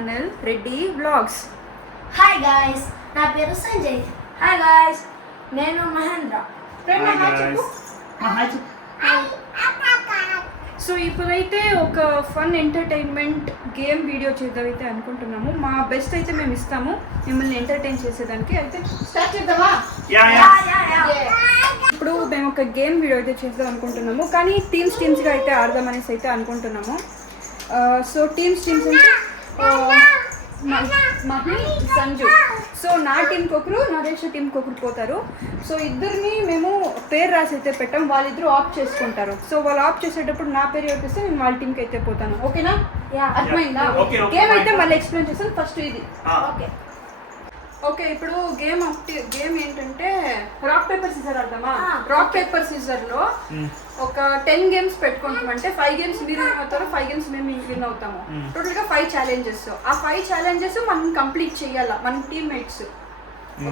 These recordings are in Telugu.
Channel Reddy vlogs. Hi guys, నా పేరు సంజయ్. హాయ్ గాయ్స్, నేను మహేంద్ర. సో ఇప్పుడైతే ఒక ఫన్ ఎంటర్టైన్మెంట్ గేమ్ వీడియో చేద్దామైతే అనుకుంటున్నాము. మా బెస్ట్ అయితే మేము ఇస్తాము మిమ్మల్ని ఎంటర్టైన్ చేసేదానికి. అయితే స్టార్ట్ చేద్దామా? ఇప్పుడు మేము ఒక గేమ్ వీడియో అయితే చేద్దాం అనుకుంటున్నాము, కానీ టీమ్స్గా అయితే ఆడదామనేసి అయితే అనుకుంటున్నాము. సో టీమ్స్ అంటే మహి, సంజు. సో నా టీంకి ఒకరు, నరేష్ టీంకి ఒకరు పోతారు. సో ఇద్దరిని మేము పేరు రాసి అయితే పెట్టాం, వాళ్ళిద్దరు ఆఫ్ చేసుకుంటారు. సో వాళ్ళు ఆఫ్ చేసేటప్పుడు నా పేరు చెప్పేస్తే నేను వాళ్ళ టీంకి అయితే పోతాను. ఓకేనా? అర్థమైందా? గేమ్ అయితే మళ్ళీ ఎక్స్ప్లెయిన్ చేస్తాను. ఫస్ట్ ఇది ఓకే. ఇప్పుడు గేమ్ ఏంటంటే రాక్ పేపర్ సీజర్ ఆడదామా? రాక్ పేపర్ సీజర్లో ఒక 10 గేమ్స్ పెట్టుకుంటామంటే 5 గేమ్స్ మీరు విన్ అవుతారు, 5 గేమ్స్ మేము విన్ అవుతాము. టోటల్గా 5 ఛాలెంజెస్. ఆ 5 ఛాలెంజెస్ మనం కంప్లీట్ చేయాలా, మన టీమ్మేట్స్.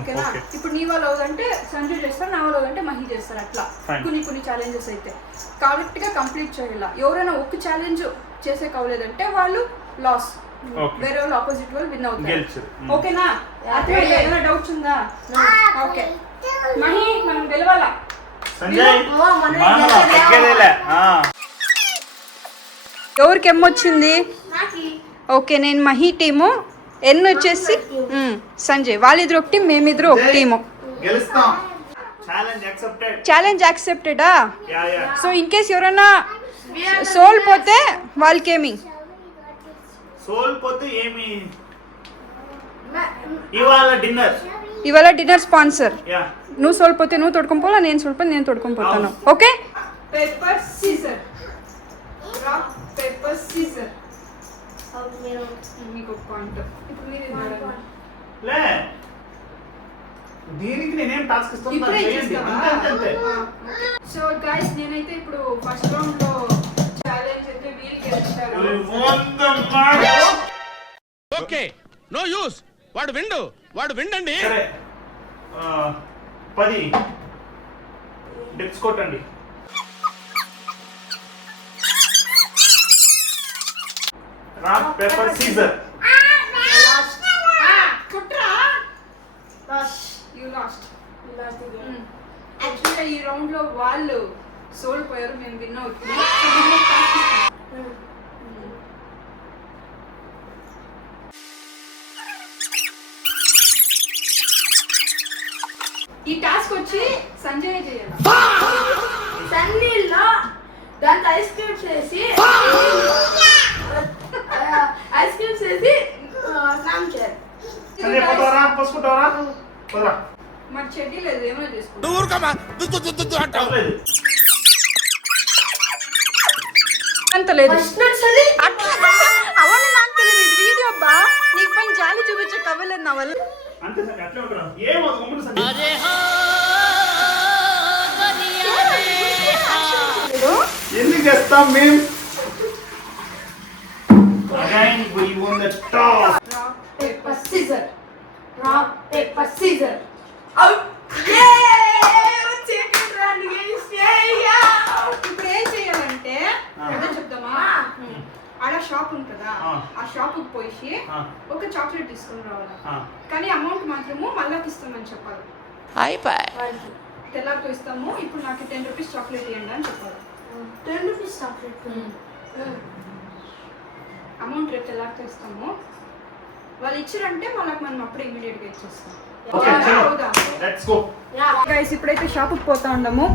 ఓకేనా? ఇప్పుడు నీ వాళ్ళు అవుదంటే సంజు చేస్తారు, నా వాళ్ళు అవుదంటే మహి చేస్తారు. అట్లా కొన్ని ఛాలెంజెస్ అయితే కరెక్ట్గా కంప్లీట్ చేయాలా. ఎవరైనా ఒక ఛాలెంజ్ చేసే కావలేదంటే వాళ్ళు లాస్, వేరే వాళ్ళు ఆపోజిట్ వాళ్ళు విన్ అవుతారు. ఓకేనా? ఏమైనా డౌట్స్ ఉందా? ఓకే మహి, మనం గెలవాలా? ఎవరికి ఎమ్మొచ్చింది? ఓకే, నేను మహి టీము, ఎన్ వచ్చేసి సంజయ్. వాళ్ళిద్దరు ఒక టీం, మేమిద్దరు ఒక టీము. ఛాలెంజ్ యాక్సెప్టెడా? సో ఇన్ కేస్ ఎవరైనా సోల్ పోతే వాళ్ళకేమి ఇవాళ డిన్నర్ స్పాన్సర్. నువ్వు సోల్పోతే నువ్వు తొడుకొని పోలా, నేను సోల్పోతే నేను తొడుకొని పోతాను. Okay? Paper scissor, rock paper scissor. మీకు ఒక పాయింట్. ఇప్పుడు మీరు దీనికి నేనేం టాస్క్ ఇస్తాను? సో గైస్, నేనైతే ఇప్పుడు ఫస్ట్ రౌండ్ లో ఛాలెంజ్ అయితే వీల్ గెలుస్తారు. Okay, no use. వాడు విండండి. 10 డిప్స్ కొట్టండి. Rock paper scissor. యాక్చువల్గా ఈ రౌండ్ లో వాళ్ళు సోల్ పోయారు, మేము విన్ అవుతున్నాం. ఈ టాస్క్ వచ్చి సంజయ్ చేయాలి. సన్నీల్లో దాంట్లో ఐస్ క్రీమ్స్ వేసి స్నానం చేయాలి. సంజయ్ పోతారా? పోసుకుంటావరా? పోరా. మరి చెడ్డీ లేదు, ఏమైనా చేసుకో. అంత లేదు. అవన్నీ నాకు తెలియదు, ఇది వీడియో బా. నీకు పైన జాలి చూపించే కవ్వలేదు నా వల్ల. అంతే సార్, అట్లా ఉంటారా? ఏం అది గమ్మున సంజయ్. ఎందుకు చేస్తాం మేము? Again we won the toss. Rock paper scissor. Rock paper scissor. Out. ఇప్పుడు ఏం చేయాలంటే అదే చెప్తామా? ఆడ షాప్ ఉంటుందా, ఆ షాప్ పోయి ఒక చాక్లెట్ తీసుకుని రావాలి. కానీ అమౌంట్ మాత్రము మళ్ళాకి ఇస్తామని చెప్పాలి. తెల్లారితో ఇస్తాము, ఇప్పుడు నాకు 10 రూపీస్ చాక్లెట్ ఇవ్వండి అని చెప్పాలి. 10 రూపీస్ చాక్లెట్ అమౌంట్ రేపు తెల్లారితో ఇస్తాము. వాళ్ళు ఇచ్చారంటే వాళ్ళకి మనం అప్పుడే ఇమీడియట్ గా ఇచ్చేస్తాం. గైస్, ఇప్పుడైతే షాప్కి పోతా ఉన్నాము.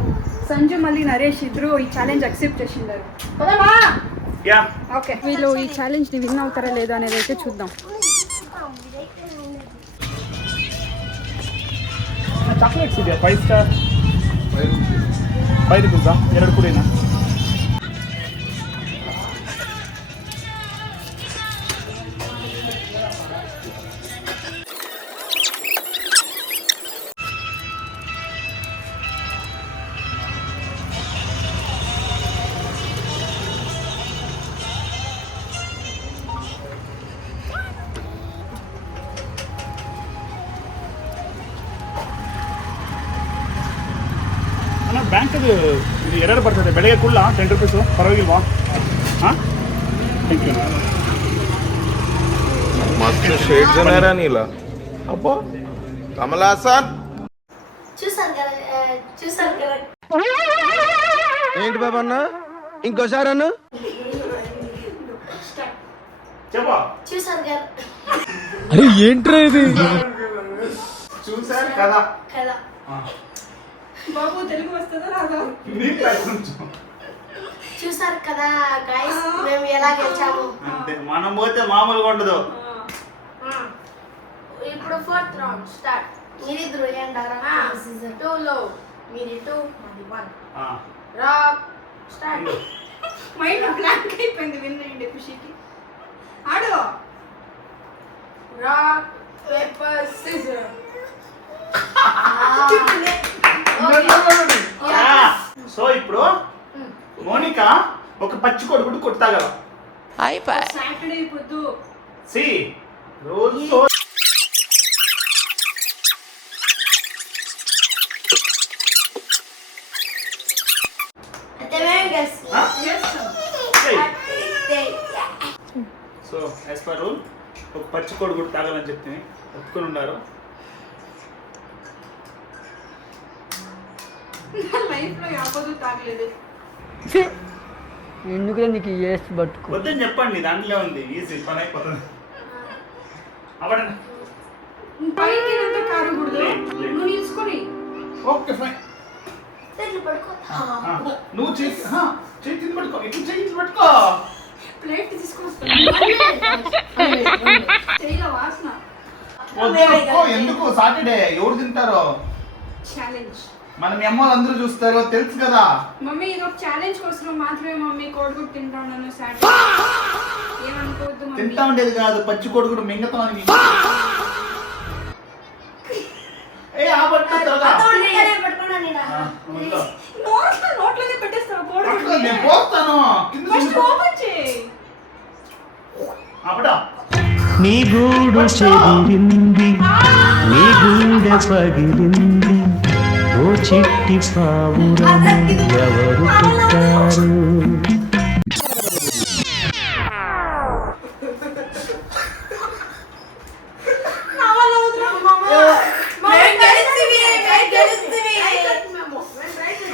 సంజు మళ్ళీ నరేష్ ఇద్దరు ఈ ఛాలెంజ్ యాక్సెప్ట్ చేసిండారు. ఓకే, వీళ్ళు ఈ ఛాలెంజ్ ని విన్ అవుతారా లేదా అనేది అయితే చూద్దాం. చాక్లెట్స్ ಇದೆಯಾ? 5 ಸ್ಟಾರ್ 5 ರೂಪಾಯಿಸಾ? 2 ಕೂಡಿನಾ? ಬ್ಯಾಂಕದು ಇದು ಎರಡು ಬರ್ತದೆ, ಬೆಳಗ್ಗೆ ಕುಳ್ಳ 10 ರೂಪೀಸು, ಪರವಾಗಿಲ್ವಾ? ಹಾಂ, ಥ್ಯಾಂಕ್ ಯು. मस्त शेड जनारा नीला अब्बा कमल हासन చూసారు కదా ఏంటి బాబా అన్న ఇంకోసారి అన్న చెప్పా చూసారు కదా అరే ఏంట్రా ఇది చూసారు కదా కదా బాబు తెలుగు వస్తుందా రాదా? నీకు రాదు కొంచెం. చూసారు కదా గైస్ మేము ఎలా గెలిచాము. అంతే మనం పోతే మామూలుగా ఉండదు. ఇప్పుడు 4th రౌండ్ స్టార్ట్. మీరిద్దరు ఏంటారా 2 లో మీది 2 మాది 1 రాక్ స్టార్ట్. మైండ్ బ్లాంక్ అయిపోయింది వినండి ఖుషికి. ఆడు రాక్ పేపర్ సిజర్. సో ఇప్పుడు మోనిక ఒక పచ్చి కొడుకుడు కొట్టాగల సాటర్డే పొద్దు సి రోజు అయితే మేము గెలుస్తాం. సో యాజ్ పర్ రూల్ ఒక పచ్చి కొడుకుడు తాగాలని చెప్పి ఒప్పుకొని ఉన్నారు. లైఫ్ లో యాపదు తాగలేదు. ఎందుకు నీకు ఏస్ పట్టుకో వద్దని చెప్పండి, దాంట్లో ఉంది ఈజీ పని అయిపోతుంది. అవ్వడండి. పైకి అంతా కారకూడదు. నువ్వు నిల్చుకొని ఓకే ఫైన్. ఇట్లా పడుకో. నువ్వు చేయి కింద పట్టుకో, ఇట్లా చేయి ఇట్లా పట్టుకో. ప్లేట్ తీసుకొస్తాను. చేయలో వాసన. వద్దు, ఎందుకు సాటర్డే ఎవరు తింటారో ఛాలెంజ్. మన మీ అమ్మ అందరూ చూస్తారో తెలుసు కదా. మమ్మీ ఇది ఒక ఛాలెంజ్ కోసం మాత్రమే మమ్మీ కోడిగుడ్డు తింటాను సాటర్డే. ఏమనుకోవద్దు మమ్మీ. తింటా ఉండేది కాదు, పచ్చి కొడుకుడు మింగతాం. ఏ ఆ పట్టు త్వరగా. నోట్లోనే పెట్టేస్తావు పట్టుకో, కోడిగుడ్డు. నేను పోస్తాను కింద ఫస్ట్ ఓపెన్ చేయి. అప్పుడా నీ గూడు చెదిరింది నీ గుండె పగిలింది ఓ చిట్టి పావురం ఎవరు పుట్టారు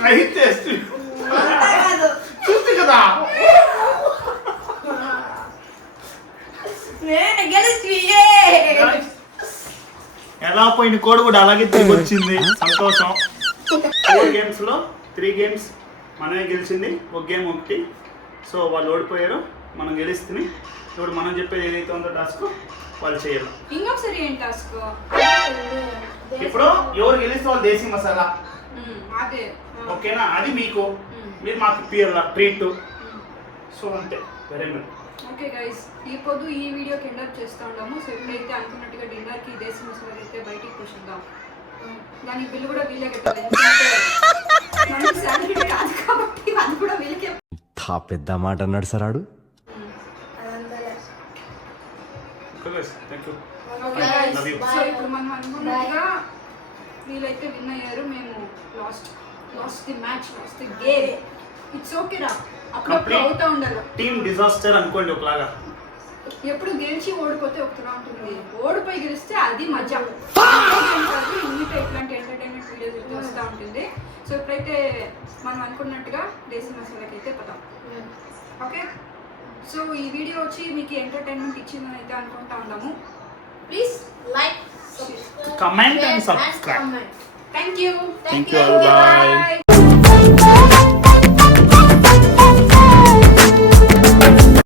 ట్రై చేస్తూ చూస్తే కదా. ఎలా పోయిన కోడి కూడా అలాగే తిరిగి వచ్చింది. సంతోషం. 4 గేమ్స్ లో 3 గేమ్స్ మనమే గెలిచింది, ఒక గేమ్ ఒకటి. సో వాళ్ళు ఓడిపోయారు, మనం గెలిస్తుంది. ఇప్పుడు మనం చెప్పేది ఏదైతే ఉందో టాస్క్ వాళ్ళు చేయాలి. ఇంకొకసారి ఏం టాస్క్? ఇప్పుడు ఎవరు గెలిస్తే వాళ్ళు దేశీ మసాలా, అదే ఓకేనా? అది మీకు, మీరు మాకు ఇప్పియాల ట్రీట్. సో అంతే, వెరీ గుడ్. ఓకే గైస్, ఈ పొద్దు ఈ వీడియోకి ఎండప్ చేస్తూ ఉన్నాము. సో ఎప్పుడైతే అనుకున్నట్టుగా డిన్నర్కి దేశీ మసాలా అయితే బయటికి కూర్చుందాం. దాని బిల్లు కూడా వీళ్ళే కట్టాలి. మనకి శాలరీ కాదు కాబట్టి అది కూడా వీళ్ళకే. పెద్ద మాట అన్నాడు సరాడు thank you. Okay guys, Love you. So ఇప్పుడు మనం అనుకున్నట్టుగా వీళ్ళైతే విన్ అయ్యారు. మేము lost the match, lost the game. It's okay రా, అప్పుడప్పుడు అవుతా ఉండాలి. టీమ్ డిజాస్టర్ అనుకోండి ఒకలాగా. ఎప్పుడు గెలిచి ఓడిపోతే ఒకలా ఉంటుంది, ఓడిపోయి గెలిస్తే అది మజా. ఇంకా ఇట్లాంటి ఎంటర్టైన్మెంట్ వీడియోస్ అయితే వస్తూ ఉంటుంది. సో ఇప్పుడైతే మనం అనుకున్నట్టుగా దేశీ మసాలాకి అయితే పదాం. ఓకే, సో ఈ వీడియో వచ్చి మీకు ఎంటర్టైన్మెంట్ ఇచ్చిందని అయితే అనుకుంటా ఉన్నాము. Please like, comment and subscribe. Thank you. Thank you all. Bye.